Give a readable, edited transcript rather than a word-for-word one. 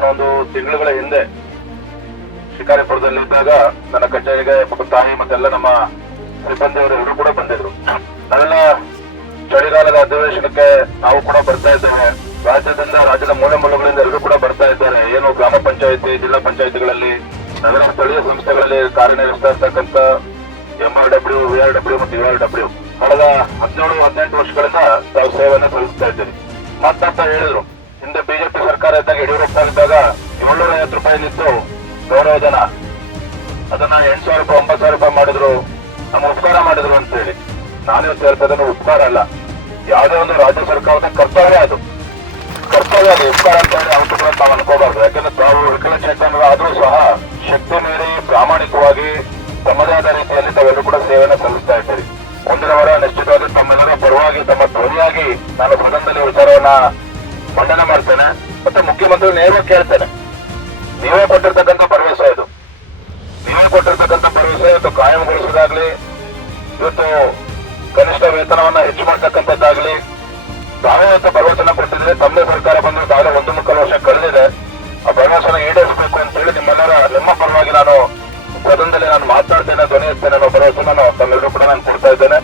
ನಾನೊಂದು ತಿಂಗಳುಗಳ ಹಿಂದೆ ಶಿಕಾರಿಪುರದಲ್ಲಿದ್ದಾಗ ನನ್ನ ಕಚೇರಿಗೆ ತಾಯಿ ಮತ್ತೆಲ್ಲ ನಮ್ಮ ಸಿಬ್ಬಂದಿಯವರು ಎಲ್ಲರೂ ಕೂಡ ಬಂದಿದ್ರು. ನಾವೆಲ್ಲ ಚಳಿಗಾಲದ ಅಧಿವೇಶನಕ್ಕೆ ನಾವು ಕೂಡ ಬರ್ತಾ ಇದ್ದೇವೆ. ರಾಜ್ಯದ ಮೂಲೆ ಮೂಲೆಗಳಿಂದ ಎಲ್ಲರೂ ಕೂಡ ಬರ್ತಾ ಇದ್ದಾರೆ. ಏನು ಗ್ರಾಮ ಪಂಚಾಯತಿ, ಜಿಲ್ಲಾ ಪಂಚಾಯತಿಗಳಲ್ಲಿ, ನಗರ ಸ್ಥಳೀಯ ಸಂಸ್ಥೆಗಳಲ್ಲಿ ಕಾರ್ಯನಿರ್ವಹಿಸ್ತಾ ಇರ್ತಕ್ಕಂಥ MRW, VRW ಮತ್ತು URW ಕಳೆದ 17-18 ವರ್ಷಗಳಿಂದ ತಾವು ಸೇವೆಯನ್ನು ಸಲ್ಲಿಸ್ತಾ ಇದ್ದೀರಿ. ಮಾತನಾಡ್ತಾ ಹೇಳಿದ್ರು, ಹಿಂದೆ ಬಿಜೆಪಿ ಸರ್ಕಾರ ಇದ್ದಾಗ, ಯಡಿಯೂರಪ್ಪ ಇದ್ದಾಗ 750 ರೂಪಾಯಿಲಿತ್ತು ಗೌರವಧನ, ಅದನ್ನ 8,000 ರೂಪಾಯಿ 9,000 ರೂಪಾಯಿ ಮಾಡಿದ್ರು, ನಮ್ಮ ಉಪಕಾರ ಮಾಡಿದ್ರು ಅಂತ ಹೇಳಿ. ನಾನಿವತ್ತು ಹೇಳ್ತದನ್ನು ಉಪಕಾರ ಅಲ್ಲ, ಯಾವುದೇ ಒಂದು ರಾಜ್ಯ ಸರ್ಕಾರದ ಕರ್ತವ್ಯ ಅದು ಉಪಕಾರ ಅಂತ ಹೇಳಿ ಅವತ್ತು ಕೂಡ ತಾವು ಅನ್ಕೋಬಾರ್ದು. ಯಾಕಂದ್ರೆ ತಾವು ವಿಕಲಚೇತನರಾದ್ರೂ ಸಹ ಶಕ್ತಿ ಮೀರಿ ಪ್ರಾಮಾಣಿಕವಾಗಿ ತಮ್ಮದೇ ಆದ ರೀತಿಯಲ್ಲಿ ತಾವೆಲ್ಲರೂ ಕೂಡ ಸೇವೆಯನ್ನು ಸಲ್ಲಿಸ್ತಾ ಇದ್ದೀರಿ. ಮುಂದಿನ ವಾರ ನಿಶ್ಚಿತವಾಗಿ ತಮ್ಮೆಲ್ಲರ ಪರವಾಗಿ, ತಮ್ಮ ಧ್ವನಿಯಾಗಿ ನಾನು ಸದನದಲ್ಲಿ ವಿಚಾರವನ್ನ ಮಂಡನೆ ಮಾಡ್ತೇನೆ. ಮತ್ತೆ ಮುಖ್ಯಮಂತ್ರಿ ನೇರವಾಗಿ ಕೇಳ್ತೇನೆ, ನೀವೇ ಕೊಟ್ಟಿರ್ತಕ್ಕಂಥ ಭರವಸೆ ಇದು, ನೀವೇ ಕೊಟ್ಟಿರ್ತಕ್ಕಂಥ ಭರವಸೆ ಇವತ್ತು ಕಾಯಂಗೊಳಿಸೋದಾಗ್ಲಿ, ಇವತ್ತು ಕನಿಷ್ಠ ವೇತನವನ್ನ ಹೆಚ್ಚು ಮಾಡ್ತಕ್ಕಂಥದ್ದಾಗ್ಲಿ, ತಾವೇ ಇವತ್ತು ಭರವಸೆನ ಕೊಟ್ಟಿದ್ರೆ. ತಮ್ಮದೇ ಸರ್ಕಾರ ಬಂದು ತಾವೇ 1 ವರ್ಷ ಕಳೆದಿದೆ. ಆ ಭರವಸೆನ ಈಡೇರಿಸಬೇಕು ಅಂತ ಹೇಳಿ ನಿಮ್ಮ ಪರವಾಗಿ ನಾನು ಸದನದಲ್ಲಿ ಮಾತನಾಡ್ತೇನೆ, ಧ್ವನಿ ಎತ್ತೇನೆ ಅನ್ನೋ ಭರವಸೆ ತಮ್ಮೆಲ್ಲರೂ ಕೂಡ ನಾನು ಕೊಡ್ತಾ ಇದ್ದೇನೆ.